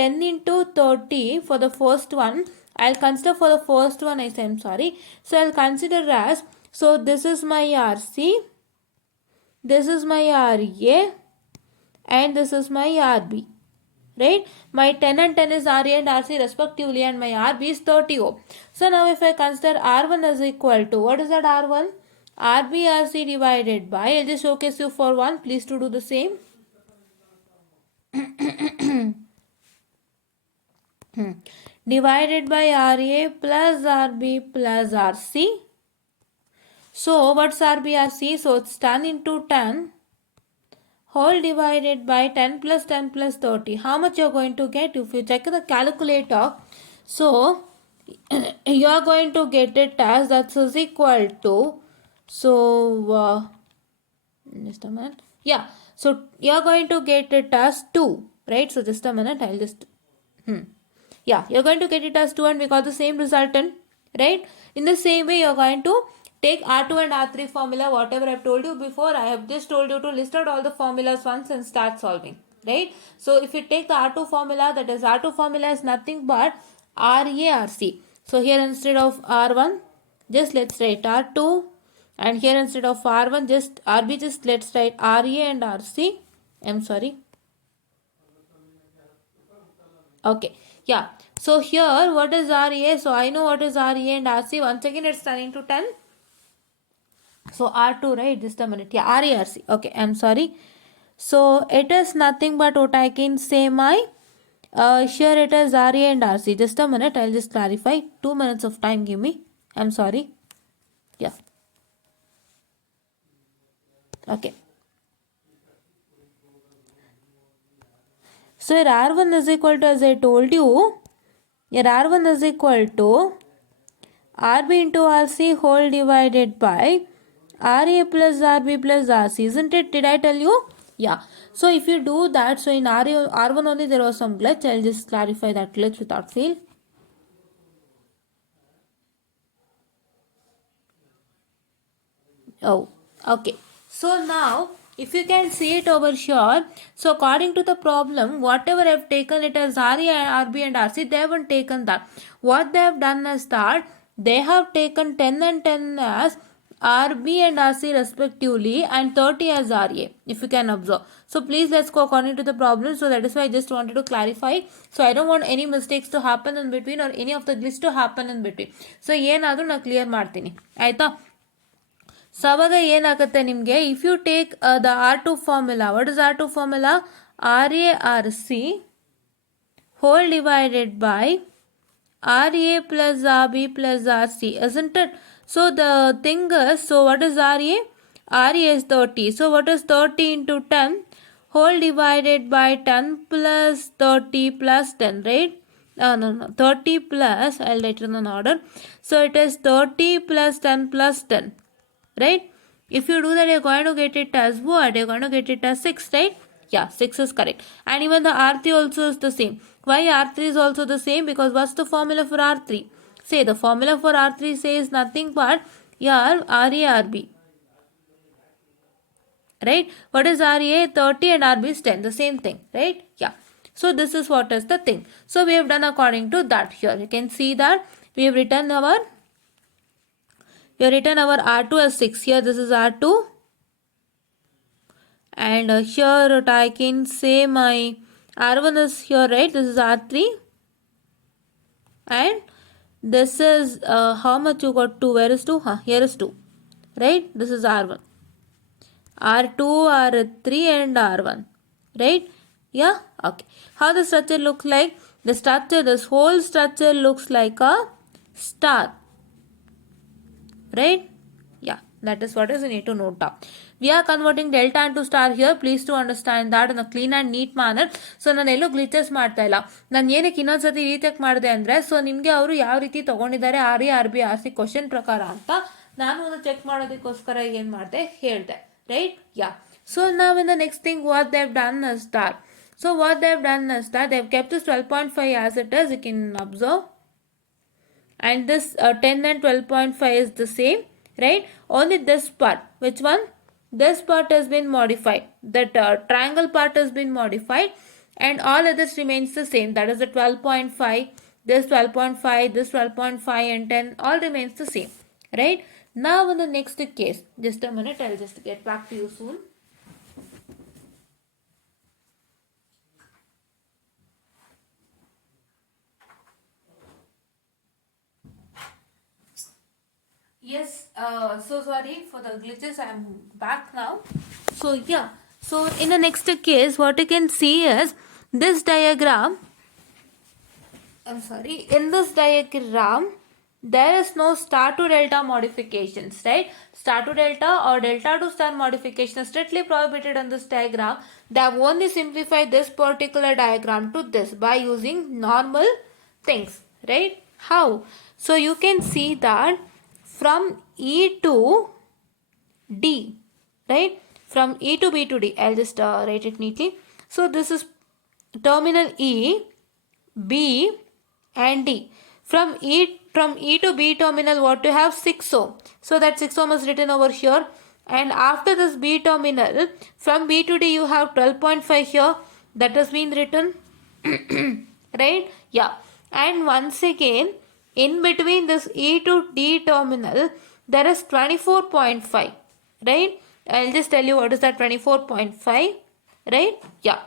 10 into 30 for the first one. I'll consider for the first one, I'm sorry. So I'll consider as, so this is my RC, this is my RA, and this is my RB, right? My 10 and 10 is RA and RC respectively, and my RB is 30 ohm. So now if I consider R1 is equal to, what is that R1? RBRC divided by, I'll just showcase you for one, please to do the same. Divided by RA plus RB plus RC. So what's RBRC? So it's 10 into 10 whole divided by 10 plus 10 plus 30. How much you're going to get? If you check the calculator, so you are going to get it as that is equal to, so just a minute, yeah, so you are going to get it as 2, right? So just a minute, I'll just yeah, you're going to get it as 2 and we got the same resultant, right? In the same way, you're going to take R2 and R3 formula, whatever I've told you before. I have just told you to list out all the formulas once and start solving, right? So if you take the R2 formula, that is R2 formula is nothing but RARC. So here instead of R1, just let's write R2, and here instead of R1, just RB, just let's write RA and RC. I'm sorry. Okay, yeah. So here, what is RA? So I know what is RA and RC. Once again, it's turning to 10. So R2, right? Just a minute. Yeah, RARC. Okay, I'm sorry. So it is nothing but what I can say my. Here it is RA and RC. Just a minute. I'll just clarify. 2 minutes of time. Give me. I'm sorry. Yeah. Okay. So here R1 is equal to, as I told you, here R1 is equal to RB into RC whole divided by RA plus RB plus RC. Isn't it? Did I tell you? Yeah. So if you do that, so in R1 only there was some glitch. I'll just clarify that glitch without fail. Oh, okay. So now, if you can see it over here, so according to the problem, whatever I've taken it as RA, RB and RC, they haven't taken that. What they have done is that they have taken 10 and 10 as RB and RC respectively and 30 as RA, if you can observe. So please let's go according to the problem. So that is why I just wanted to clarify. So I don't want any mistakes to happen in between or any of the glitch to happen in between. So ಏನಾದರೂ ನಾನು ಕ್ಲಿಯರ್ ಮಾಡ್ತೀನಿ ಆಯಿತಾ. ಸೊ ಅವಾಗ ಏನಾಗುತ್ತೆ ನಿಮಗೆ, if you take the R2 formula, what is R2 formula? RARC whole divided by RA plus RB plus RC, isn't it? So the thing is, so what is RA? RA is 30. So what is 30 into 10 whole divided by 10 plus 30 plus 10, right? No, 30 plus, I'll write it in an order. So it is 30 plus 10 plus 10. Right? If you do that, you're going to get it as what? You're going to get it as 6, right? Yeah, 6 is correct. And even the R3 also is the same. Why R3 is also the same? Because what's the formula for R3? Say the formula for R3 says nothing but RARB. Right? What is RA? 30 and RB is 10. The same thing. Right? Yeah. So this is what is the thing. So we have done according to that here. You can see that we have written our R2 as 6. Here this is R2. And here I can say my R1 is here, right? This is R3. And this is how much you got 2? Where is 2? Here is 2. Right? This is R1. R2, R3 and R1. Right? Yeah? Okay. How the structure looks like? The structure, this whole structure looks like a star. Right? Yeah, that is what is you need to note down. We are converting delta into star here. Please to understand that in a clean and neat manner. So ನಾನು ಎಲ್ಲೂ ಗ್ಲಿಚಸ್ ಮಾಡ್ತಾ ಇಲ್ಲ. ನಾನು ಏನಕ್ಕೆ ಇನ್ನೊಂದ್ಸತಿ ರೀತಿಯಾಗಿ ಮಾಡಿದೆ ಅಂದರೆ, ಸೊ ನಿಮಗೆ ಅವರು ಯಾವ ರೀತಿ ತಗೊಂಡಿದ್ದಾರೆ RA RB RC ಕ್ವಶನ್ ಪ್ರಕಾರ ಅಂತ ನಾನು ಒಂದು ಚೆಕ್ ಮಾಡೋದಕ್ಕೋಸ್ಕರ ಏನು ಮಾಡಿದೆ ಹೇಳಿದೆ. Right? Yeah. So now in the next thing what they have done is that. So what they have done is that they have kept this 12.5 as it is. You can observe. And this 10 and 12.5 is the same, right? Only this part, which one? This part has been modified. That triangle part has been modified and all others remains the same. That is the 12.5, this 12.5, this 12.5 and 10 all remains the same, right? Now in the next case, just a minute, I'll just get back to you soon. Yes, so sorry for the glitches. I'm back now. So yeah, so in the next case, what you can see is this diagram. I'm sorry, in this diagram, there is no star to delta modifications, right? Star to delta or delta to star modification is strictly prohibited on this diagram. They have only simplified this particular diagram to this by using normal things, right? How? So you can see that from E to D, right? From E to B to D. I'll just write it neatly. So this is terminal E, B and D. From E to B terminal, what you have 6 ohm. So that 6 ohm is written over here. And after this B terminal, from B to D you have 12.5 here. That has been written. Right? Yeah. And once again, in between this E to D terminal, there is 24.5. Right? I'll just tell you what is that 24.5. Right? Yeah.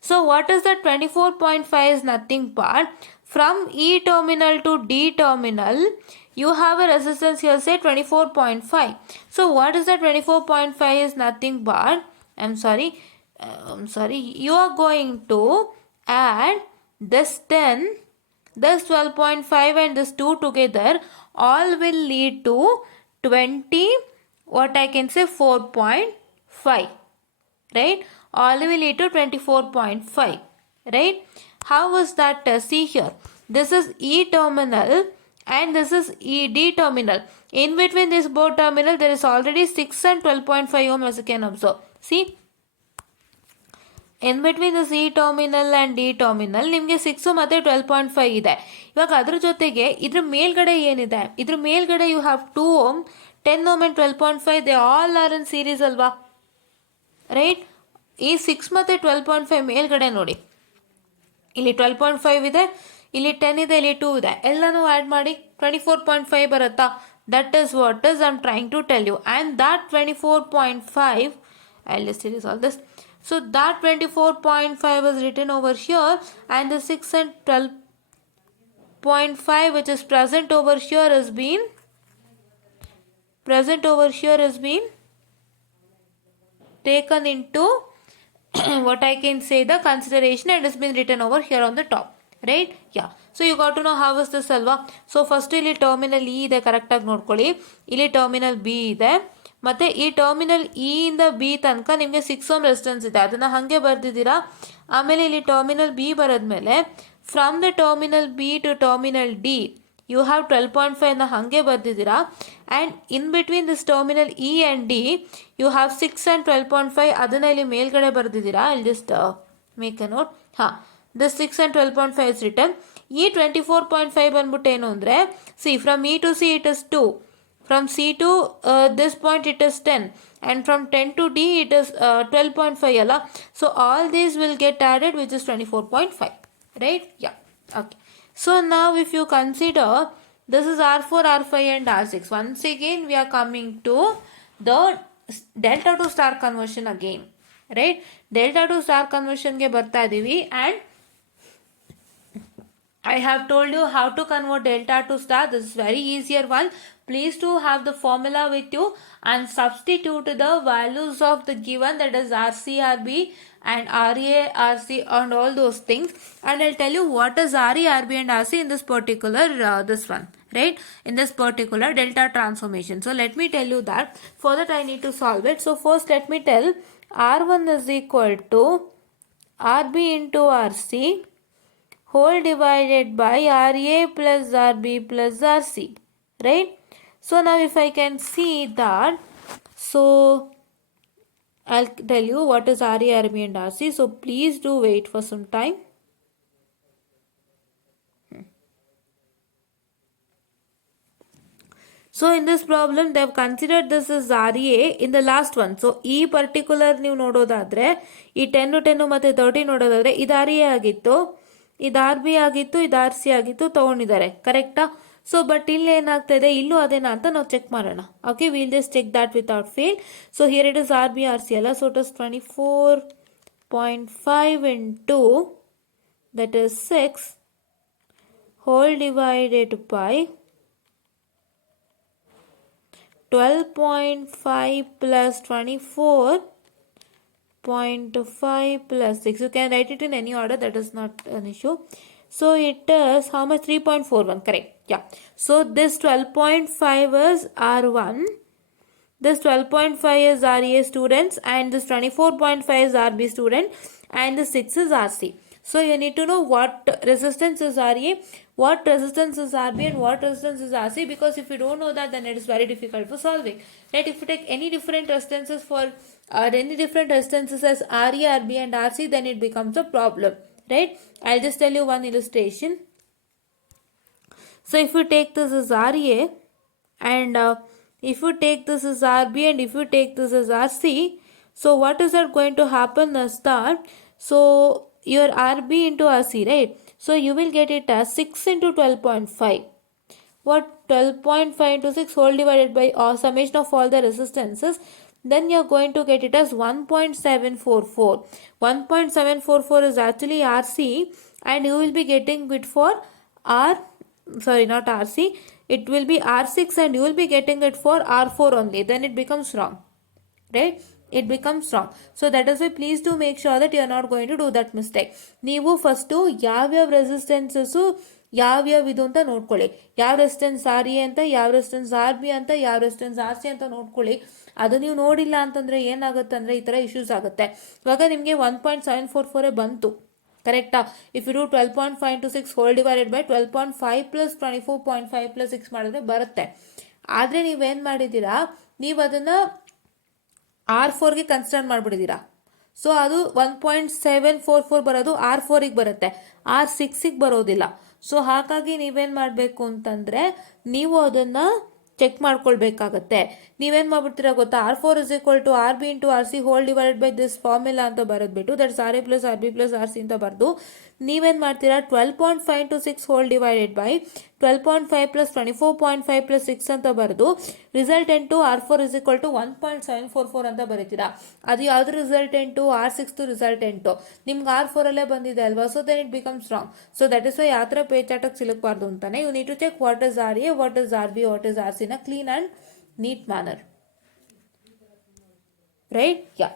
So what is the 24.5 is nothing but from E terminal to D terminal you have a resistance here, say 24.5. So what is the 24.5 is nothing but I'm sorry you are going to add this 10, this 12.5 and this 2 together, all will lead to 20, what I can say 4.5, right? All will lead to 24.5, right? How was that? See here, this is E terminal and this is ED terminal. In between this both terminal there is already 6 and 12.5 ohm, as you can observe. See, in between the C terminal and D terminal ನಿಮಗೆ 6 ಮತ್ತು 12.5 ಇದೆ. ಇವಾಗ ಅದ್ರ ಜೊತೆಗೆ ಇದ್ರ ಮೇಲ್ಗಡೆ ಏನಿದೆ, ಇದ್ರ ಮೇಲ್ಗಡೆ you have 2 ohm, 10 ohm and 12.5, they all are in series ಅಲ್ವಾ, ರೈಟ್? ಈ 6 ಮತ್ತು 12.5 ಮೇಲ್ಗಡೆ ನೋಡಿ, ಇಲ್ಲಿ 12.5 ಇದೆ, ಇಲ್ಲಿ 10 ಇದೆ, ಇಲ್ಲಿ 2 ಇದೆ, ಎಲ್ಲನೂ ಆ್ಯಡ್ ಮಾಡಿ 24.5 ಬರುತ್ತಾ? That is what is I am trying to tell you. And that 24.5, I'll just resolve this. So that 24.5 is written over here and the 6 and 12.5 which is present over here has been taken into what I can say the consideration and has been written over here on the top, right? Yeah, so you got to know how is this alva. So first ಇಲ್ಲಿ terminal E ಇದೆ, ಕರೆಕ್ಟಾಗಿ ನೋಡ್ಕೊಳ್ಳಿ. ಇಲ್ಲಿ terminal B ಇದೆ ಮತ್ತು ಈ terminal E ಇಂದ ಬಿ ತನಕ ನಿಮಗೆ 6 ohm ರೆಸಿಸ್ಟೆನ್ಸ್ ಇದೆ, ಅದನ್ನು ಹಾಗೆ ಬರೆದಿದ್ದೀರಾ. ಆಮೇಲೆ ಇಲ್ಲಿ ಟರ್ಮಿನಲ್ ಬಿ ಬರೋದ್ಮೇಲೆ from the terminal B to terminal D you have 12.5ನ ಹಾಗೆ ಬರೆದಿದ್ದೀರಾ. And in between this terminal E and D you have 6 and 12.5, ಅದನ್ನು ಇಲ್ಲಿ ಮೇಲ್ಗಡೆ ಬರೆದಿದ್ದೀರಾ. I just make a note. ಹಾಂ, ದಿಸ್ 6 ಆ್ಯಂಡ್ 12.5 ಇಸ್ ರಿಟರ್ನ್. ಈ 24.5 ಬಂದ್ಬಿಟ್ಟು ಏನು ಅಂದರೆ, C from E to C it is 2, from C to this point it is 10, and from 10 to D it is 12.5 alla. So all these will get added, which is 24.5, right? Yeah, okay. So now if you consider this is R4, R5 and R6, once again we are coming to the delta to star conversion again, right? Delta to star conversion ge barta idivi, and I have told you how to convert delta to star. This is very easier one. Please do have the formula with you and substitute the values of the given, that is RC, RB and RA, RC and all those things. And I'll tell you what is RE, RB and RC in this particular, this one, right? In this particular delta transformation. So let me tell you that. For that I need to solve it. So first let me tell R1 is equal to RB into RC whole divided by RA plus RB plus RC, right? So now if I can see that, so I'll tell you what is RA, RB and RC. So please do wait for some time. So in this problem they have considered this as RA in the last one. So ಈ ಪರ್ಟಿಕ್ಯುಲರ್ ನೀವು ನೋಡೋದಾದರೆ ಈ 10 ಮತ್ತು 30 ನೋಡೋದಾದರೆ ಇದು RA ಆಗಿತ್ತು, ಇದು R B ಆಗಿತ್ತು, ಇದು ಆರ್ ಸಿ ಆಗಿತ್ತು, ತೊಗೊಂಡಿದ್ದಾರೆ, ಕರೆಕ್ಟಾ? ಸೊ ಬಟ್ ಇಲ್ಲಿ ಏನಾಗ್ತಾ ಇದೆ, ಇಲ್ಲೂ ಅದೇನಾ ಅಂತ ನಾವು ಚೆಕ್ ಮಾಡೋಣ. Okay, will just check that without fail. So here it is R B R C ಅಲ್ಲ. So it is 24.5 into that is 6 whole divided by 12.5 plus 24.5 plus 6. You can write it in any order, that is not an issue. So it is how much? 3.41, correct. Yeah. So this 12.5 is R1, this 12.5 is RA students, and this 24.5 is RB student, and the 6 is RC. So you need to know what resistance is RA, what resistance is RB, and what resistance is RC, because if you don't know that, then it is very difficult for solving. Right? If you take any different resistances for any different resistances as RA, RB, and RC, then it becomes a problem. Right? I'll just tell you one illustration. So if you take this as RA, and if you take this as RB, and if you take this as RC, so what is that going to happen is that, so your RB into RC, right? So you will get it as 6 into 12.5. What? 12.5 into 6 whole divided by summation of all the resistances. Then you are going to get it as 1.744. 1.744 is actually RC, and you will be getting it for not RC, it will be R6, and you will be getting it for R4 only. Then it becomes wrong. Right? It becomes wrong. So that is why please do make sure that you are not going to do that mistake. ನೀವು ಫಸ್ಟು ಯಾವ್ಯಾವ ರೆಸಿಸ್ಟೆನ್ಸಸ್ಸು ಯಾವ್ಯಾವ ಇದು ಅಂತ ನೋಡ್ಕೊಳ್ಳಿ. ಯಾವ resistance R A ಅಂತ, ಯಾವ ರೆಸಿಸ್ಟೆನ್ಸ್ ಆರ್ ಬಿ ಅಂತ, ಯಾವ ರೆಸಿಸ್ಟೆನ್ಸ್ ಆರ್ ಸಿ ಅಂತ ನೋಡ್ಕೊಳ್ಳಿ. ಅದು ನೀವು ನೋಡಿಲ್ಲ ಅಂತಂದರೆ ಏನಾಗುತ್ತೆ ಅಂದರೆ ಈ ಥರ ಇಶ್ಯೂಸ್ ಆಗುತ್ತೆ. ಇವಾಗ ನಿಮಗೆ 1.744 ಬಂತು, ಕರೆಕ್ಟಾ? If you do 12.5 into 6 whole divided by 12.5 plus 24.5 plus 6 ಮಾಡಿದ್ರೆ ಬರುತ್ತೆ. ಆದರೆ ನೀವೇನು ಮಾಡಿದ್ದೀರಾ, ನೀವು ಅದನ್ನು R4ಗೆ ಕನ್ಸಿಡರ್ ಮಾಡಿಬಿಟ್ಟಿದ್ದೀರಾ. ಸೊ ಅದು 1.744 ಬರೋದು R4ಗೆ ಬರುತ್ತೆ, R6ಗೆ ಬರೋದಿಲ್ಲ. ಸೊ ಹಾಗಾಗಿ ನೀವೇನು ಮಾಡಬೇಕು ಅಂತಂದರೆ, ನೀವು ಅದನ್ನು ಚೆಕ್ ಮಾಡ್ಕೊಳ್ಬೇಕಾಗತ್ತೆ. ನೀವೇನು ಮಾಡ್ಬಿಡ್ತೀರಾ ಗೊತ್ತಾ, R4 is equal to RB into RC whole divided by this formula ಅಂತ ಬರೆದ್ಬಿಟ್ಟು, that's RA plus RB plus RC ಅಂತ ಬರೆದು ನೀವೇನು ಮಾಡ್ತೀರಾ, 12.5 into 6 whole divided by 12.5 plus 24.5 plus 6 ಅಂತ ಬರೆದು ರಿಸಲ್ಟೆಂಟು R4 is equal to 1.744 ಅಂತ ಬರೀತೀರಾ. ಅದು ಯಾವ್ದು ರಿಸಲ್ಟೆಂಟು? R6 ರಿಸಲ್ಟೆಂಟು. ನಿಮ್ಗೆ R4 ಅಲ್ಲೇ ಬಂದಿದೆ ಅಲ್ವಾ, so then it becomes wrong. So that is why ಯಾವ ಥರ ಪೇಚಾಟಕ್ಕೆ ಸಿಲುಕಬಾರ್ದು ಅಂತಾನೆ you need to check what is RA, what is RB, what is RC in a clean and neat manner. Right? Yeah.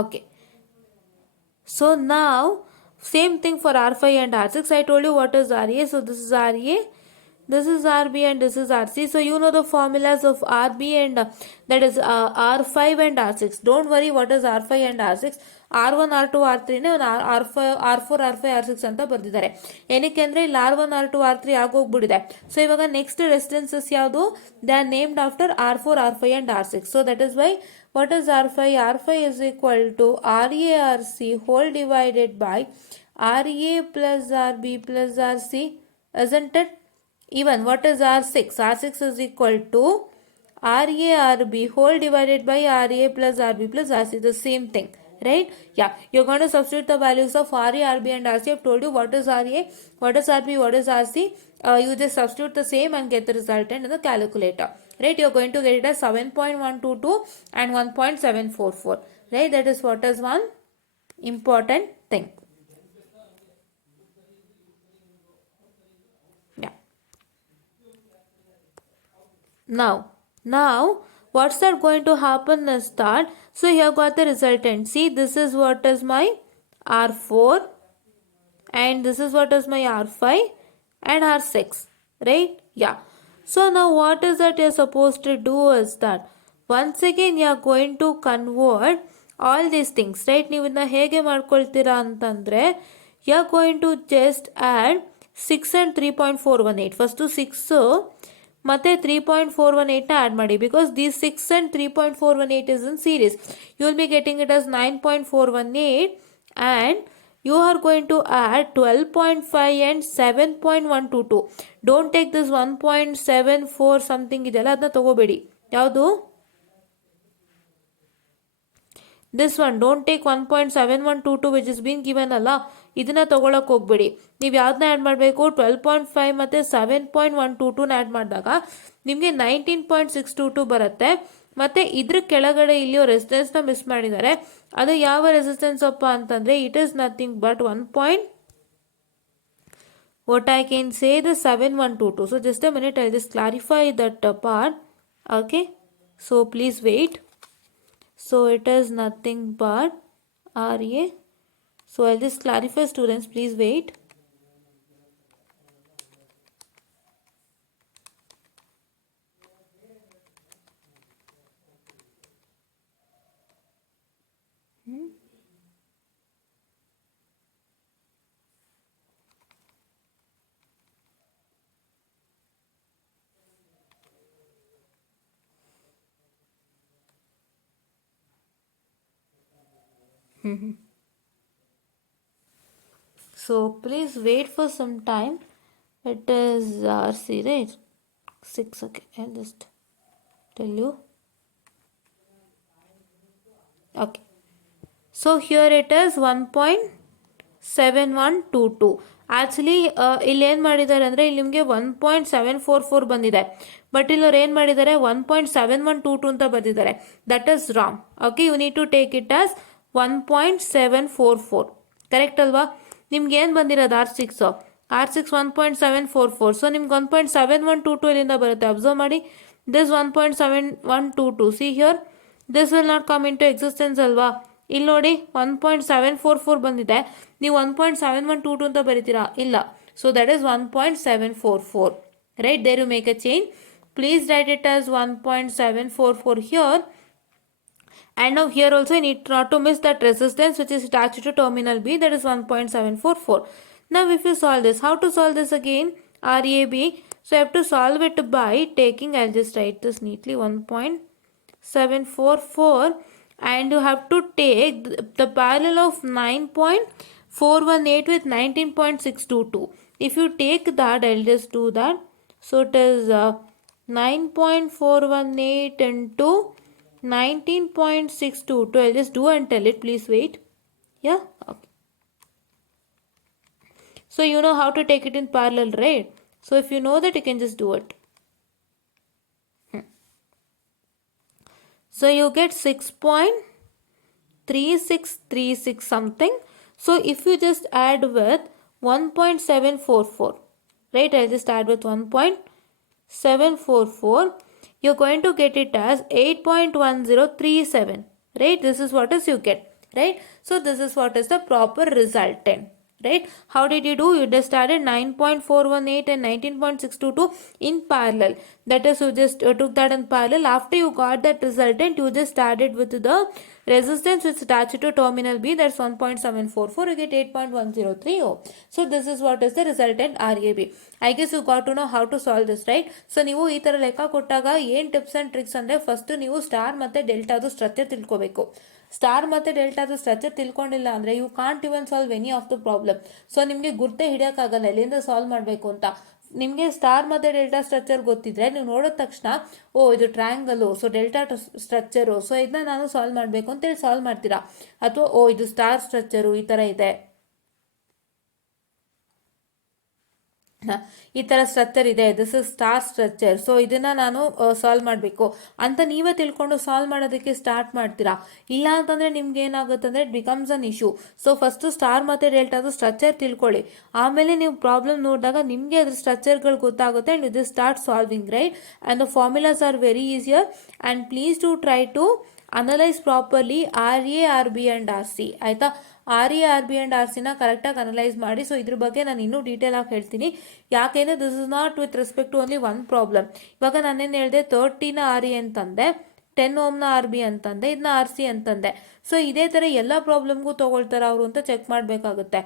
Okay. So now same thing for R5 and R6. I told you what is RA. So this is RA, this is RB, and this is RC. So you know the formulas of RB and that is R5 and R6. Don't worry what is R5 and R6. R1, R2, R3 R4, R5, R6 ಅಂತ ಬರ್ದಿದ್ದಾರೆ. ಏನಕ್ಕೆ ಅಂದರೆ ಇಲ್ಲಿ R1, R2, R3 ಆಗೋಗ್ಬಿಟ್ಟಿದೆ. ಸೊ ಇವಾಗ next resistances ಯಾವುದು? They are named after R4, R5 and R6. So that is Y what is R5? R5 is equal to RA RC whole divided by RA plus RB plus RC, isn't it? Even what is R6? R6 is equal to RA RB whole divided by RA plus RB plus RC, the same thing. Right? Yeah. You're going to substitute the values of RA, RB and RC. I've told you what is RA, what is RB, what is RC. You just substitute the same and get the resultant in the calculator. Right? You're going to get it as 7.122 and 1.744. Right? That is what is one important thing. Yeah. Now what's that going to happen is that, so here got the resultant. See, this is what is my R4 and this is what is my R5 and R6. Right? Yeah. So now what is that you're supposed to do is that once again you are going to convert all these things. Right? ನೀವು ಇದನ್ನ ಹೇಗೆ ಮಾಡ್ಕೊಳ್ತೀರಾ ಅಂತಂದರೆ, you are going to just add 6 and 3.418. ಫಸ್ಟು 6 ಮತ್ತೆ 3.418 ಆ್ಯಡ್ ಮಾಡಿ, because these 6 and 3.418 is in series. You will be getting it as 9.418 and you are going to add 12.5 and 7.122. Don't take this 1.74 something ಇದೆಲ್ಲ ಅದನ್ನ ತಗೋಬೇಡಿ. ಯಾವುದು? This one, don't take 1.7122 which is being given ಅಲ್ಲ, ಇದನ್ನ ತಗೊಳಕ್ಕೆ ಹೋಗ್ಬೇಡಿ. ನೀವು ಯಾವ್ದನ್ನ ಆ್ಯಡ್ ಮಾಡಬೇಕು? 12.5 ಮತ್ತು 7.122ನ ಆ್ಯಡ್ ಮಾಡಿದಾಗ ನಿಮಗೆ 19.622 ಬರುತ್ತೆ. ಮತ್ತು ಇದ್ರ ಕೆಳಗಡೆ ಇಲ್ಲಿ ರೆಸಿಸ್ಟೆನ್ಸ್ನ ಮಿಸ್ ಮಾಡಿದ್ದಾರೆ. ಅದು ಯಾವ ರೆಸಿಸ್ಟೆನ್ಸ್ ಅಪ್ಪ ಅಂತಂದರೆ, it is nothing but what I can say the 7122. So just a minute, I'll just clarify that part. Okay, so please wait. So it is nothing but RA. So I'll just clarify, students, please wait. So please wait for some time. It is RC, right? 6. Okay, I'll just tell you. Okay, so here it is 1.7122. ಆ್ಯಕ್ಚುಲಿ ಇಲ್ಲಿ ಏನು ಮಾಡಿದ್ದಾರೆ ಅಂದರೆ ಇಲ್ಲಿ ನಿಮಗೆ 1.744 ಬಂದಿದೆ, ಬಟ್ ಇಲ್ಲಿ ಅವ್ರು ಏನು ಮಾಡಿದ್ದಾರೆ 1.7122 ಅಂತ ಬಂದಿದ್ದಾರೆ. That is wrong. Okay, you need to take it as 1.744. Correct ಅಲ್ವಾ? ನಿಮ್ಗೆ ಏನು ಬಂದಿರೋದು R6 1.744. ಸೊ ನಿಮ್ಗೆ 1.7122 ಇಲ್ಲಿಂದ ಬರುತ್ತೆ. ಅಬ್ಸರ್ವ್ ಮಾಡಿ, this 1.7122. See here, this will not come into existence ಅಲ್ವಾ? ಇಲ್ಲಿ ನೋಡಿ 1.744 ಬಂದಿದೆ, ನೀವು 1.7122 ಅಂತ ಬರೀತೀರಾ? ಇಲ್ಲ. So that is 1.744. Right, there you make a change. Please write it as 1.744 here. And now here also you need not to miss that resistance which is attached to terminal B, that is 1.744. Now if you solve this, how to solve this again? RAB. So you have to solve it by taking, I'll just write this neatly, 1.744, and you have to take the parallel of 9.418 with 19.622. If you take that, I'll just do that. So it is 9.418 into 19.622. I'll just do and tell it. Please wait. Yeah. Okay. So you know how to take it in parallel, right? So if you know that, you can just do it. So you get 6.3636 something. So if you just add with 1.744, right? I'll just add with 1.744. You're going to get it as 8.1037. Right? This is what is you get. Right? So this is what is the proper resultant. Right? How did you do? You just added 9.418 and 19.622 in parallel. That is, you just took that in parallel. After you got that resultant, you just added with the resistance which is attached to terminal B, that's 1.744. You get 8.103 ohm. So this is what is the resultant RAB. I guess you got to know how to solve this, right? So ನೀವು ಈ ತರ ಲೆಕ್ಕ ಕೊಟ್ಟಾಗ ಏನು tips and tricks ಅಂದ್ರೆ, ಫಸ್ಟ್ ನೀವು ಸ್ಟಾರ್ ಮತ್ತೆ ಡೆಲ್ಟಾದು ಸ್ಟ್ರಕ್ಚರ್ ತಿಳ್ಕೋಬೇಕು. ಸ್ಟಾರ್ ಮತ್ತು ಡೆಲ್ಟಾದು ಸ್ಟ್ರಕ್ಚರ್ ತಿಳ್ಕೊಂಡಿಲ್ಲ ಅಂದರೆ you can't even solve any of the problem. So ನಿಮಗೆ ಗುರ್ತೇ ಹಿಡಿಯೋಕ್ಕಾಗಲ್ಲ ಎಲ್ಲಿಂದ ಸಾಲ್ವ್ ಮಾಡಬೇಕು ಅಂತ. ನಿಮಗೆ ಸ್ಟಾರ್ ಮತ್ತು ಡೆಲ್ಟಾ ಸ್ಟ್ರಕ್ಚರ್ ಗೊತ್ತಿದ್ರೆ ನೀವು ನೋಡಿದ ತಕ್ಷಣ ಓ ಇದು ಟ್ರಯಾಂಗಲು, ಸೊ ಡೆಲ್ಟಾ ಸ್ಟ್ರಕ್ಚರು, ಸೊ ಇದನ್ನ ನಾನು ಸಾಲ್ವ್ ಮಾಡಬೇಕು ಅಂತೇಳಿ ಸಾಲ್ವ್ ಮಾಡ್ತೀರಾ. ಅಥವಾ ಓ ಇದು ಸ್ಟಾರ್ ಸ್ಟ್ರಕ್ಚರು ಈ ಥರ ಇದೆ, ಈ ಥರ ಸ್ಟ್ರಕ್ಚರ್ ಇದೆ, this is star structure, so ಇದನ್ನ ನಾನು ಸಾಲ್ವ್ ಮಾಡಬೇಕು ಅಂತ ನೀವೇ ತಿಳ್ಕೊಂಡು ಸಾಲ್ವ್ ಮಾಡೋದಕ್ಕೆ ಸ್ಟಾರ್ಟ್ ಮಾಡ್ತೀರಾ. ಇಲ್ಲ ಅಂತಂದರೆ ನಿಮ್ಗೆ ಏನಾಗುತ್ತೆ ಅಂದರೆ it becomes an issue. So first star ಮತ್ತು ಡೆಲ್ಟಾದು ಸ್ಟ್ರಕ್ಚರ್ ತಿಳ್ಕೊಳ್ಳಿ, ಆಮೇಲೆ ನೀವು ಪ್ರಾಬ್ಲಮ್ ನೋಡಿದಾಗ ನಿಮಗೆ ಅದ್ರ ಸ್ಟ್ರಕ್ಚರ್ಗಳು ಗೊತ್ತಾಗುತ್ತೆ ಆ್ಯಂಡ್ ಇದು start solving, right? And the formulas are very easier and please to try to analyse properly RA, RB and RC. ಆಯಿತಾ? RA, RB ಆ್ಯಂಡ್ RCನ ಕರೆಕ್ಟಾಗಿ ಅನಲೈಸ್ ಮಾಡಿ. ಸೊ ಇದ್ರ ಬಗ್ಗೆ ನಾನು ಇನ್ನೂ ಡೀಟೇಲ್ ಆಗಿ ಹೇಳ್ತೀನಿ. ಯಾಕೆಂದರೆ this is not with respect to only one problem. ಇವಾಗ ನಾನೇನು ಹೇಳಿದೆ, 30ನ RA ಅಂತಂದೆ, 10 ohmನ RB ಅಂತಂದೆ, ಇದನ್ನ RC ಅಂತಂದೆ. ಸೊ ಇದೇ ಥರ ಎಲ್ಲ ಪ್ರಾಬ್ಲಮ್ಗೂ ತೊಗೊಳ್ತಾರೆ ಅವರು ಅಂತ ಚೆಕ್ ಮಾಡಬೇಕಾಗುತ್ತೆ.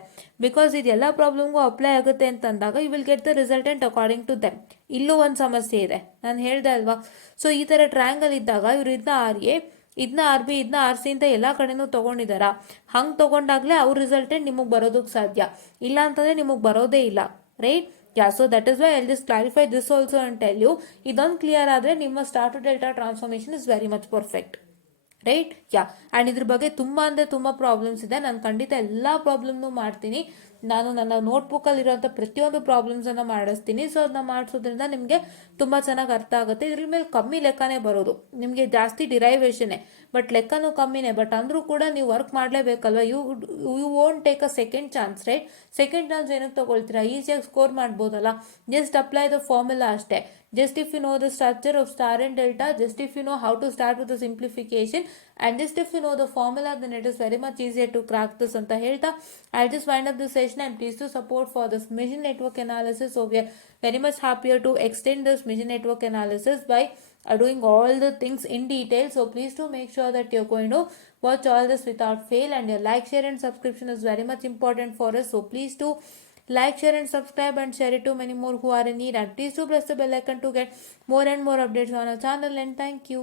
ಬಿಕಾಸ್ ಇದೆಲ್ಲ ಪ್ರಾಬ್ಲಮ್ಗೂ ಅಪ್ಲೈ ಆಗುತ್ತೆ ಅಂತಂದಾಗ you will get the resultant according to them. ಇಲ್ಲೂ ಒಂದು ಸಮಸ್ಯೆ ಇದೆ, ನಾನು ಹೇಳ್ದೆ ಅಲ್ವಾ? ಸೊ ಈ ಥರ ಟ್ರಯಾಂಗಲ್ ಇದ್ದಾಗ ಇವರು ಇದನ್ನ RA, ಇದನ್ನ RB, ಇದನ್ನ RC ಅಂತ ಎಲ್ಲ ಕಡೆನೂ ತೊಗೊಂಡಿದ್ದಾರಾ? ಹಂಗೆ ತೊಗೊಂಡಾಗಲೇ ಅವ್ರ ರಿಸಲ್ಟೆಂಟ್ ನಿಮಗೆ ಬರೋದಕ್ಕೆ ಸಾಧ್ಯ. ಇಲ್ಲ ಅಂತಂದರೆ ನಿಮಗೆ ಬರೋದೇ ಇಲ್ಲ, right? Yeah, so that is why I just clarify this also and tell you. ಇದೊಂದು ಕ್ಲಿಯರ್ ಆದರೆ ನಿಮ್ಮ star to delta transformation is very much perfect, right? Yeah, and ಇದ್ರ ಬಗ್ಗೆ ತುಂಬ ಅಂದರೆ ತುಂಬ ಪ್ರಾಬ್ಲಮ್ಸ್ ಇದೆ. ನಾನು ಖಂಡಿತ ಎಲ್ಲ ಪ್ರಾಬ್ಲಮ್ನು ಮಾಡ್ತೀನಿ. ನಾನು ನನ್ನ ನೋಟ್ಬುಕ್ಕಲ್ಲಿರೋಂಥ ಪ್ರತಿಯೊಂದು ಪ್ರಾಬ್ಲಮ್ಸನ್ನು ಮಾಡಿಸ್ತೀನಿ. ಸೊ ಅದನ್ನ ಮಾಡಿಸೋದ್ರಿಂದ ನಿಮಗೆ ತುಂಬ ಚೆನ್ನಾಗಿ ಅರ್ಥ ಆಗುತ್ತೆ. ಇದ್ರ ಮೇಲೆ ಕಮ್ಮಿ ಲೆಕ್ಕನೇ ಬರೋದು, ನಿಮಗೆ ಜಾಸ್ತಿ ಡಿರೈವೇಷನ್ನೇ, ಬಟ್ ಲೆಕ್ಕನೂ ಕಮ್ಮಿನೇ. ಬಟ್ ಅಂದರೂ ಕೂಡ ನೀವು ವರ್ಕ್ ಮಾಡಲೇಬೇಕಲ್ವ. You won't take a second chance, right? Second chance ಏನಕ್ಕೆ ತಗೊಳ್ತೀರಾ? ಈಸಿಯಾಗಿ ಸ್ಕೋರ್ ಮಾಡ್ಬೋದಲ್ಲ. ಜಸ್ಟ್ ಅಪ್ಲೈ ದ ಫಾರ್ಮುಲಾ ಅಷ್ಟೇ. Just if you know the structure of star and delta, just if you know how to start with the simplification, and just if you know the formula, then it is very much easier to crack this anta helta. I'll just wind up this session, and please do support for this mission network analysis. So we are very much happier to extend this mission network analysis by doing all the things in detail. So please do make sure that you're going to watch all this without fail, and your like, share and subscription is very much important for us. So please do like, share and subscribe, and share it to many more who are in need, and please do press the bell icon to get more and more updates on our channel. And thank you.